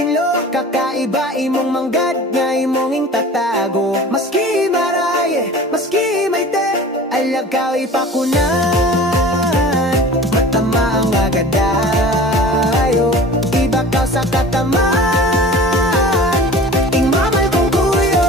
tinlo, kakaiba imong manggad nga imong ing tatago. Maski maraye, maski may te, alagaw ipakunan. Matama ang agadayo, iba ka sa kataman, ing mamal kong kuyo.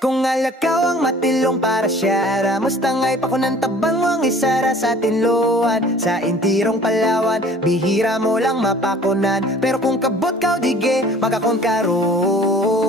Kung alakaw ang matilong para siya, ramos tangay pa ko ng tabang ang isara sa tinluhan. Sa intirong Palawan, bihira mo lang mapakunan. Pero kung kabot ka o dige, magakon karon.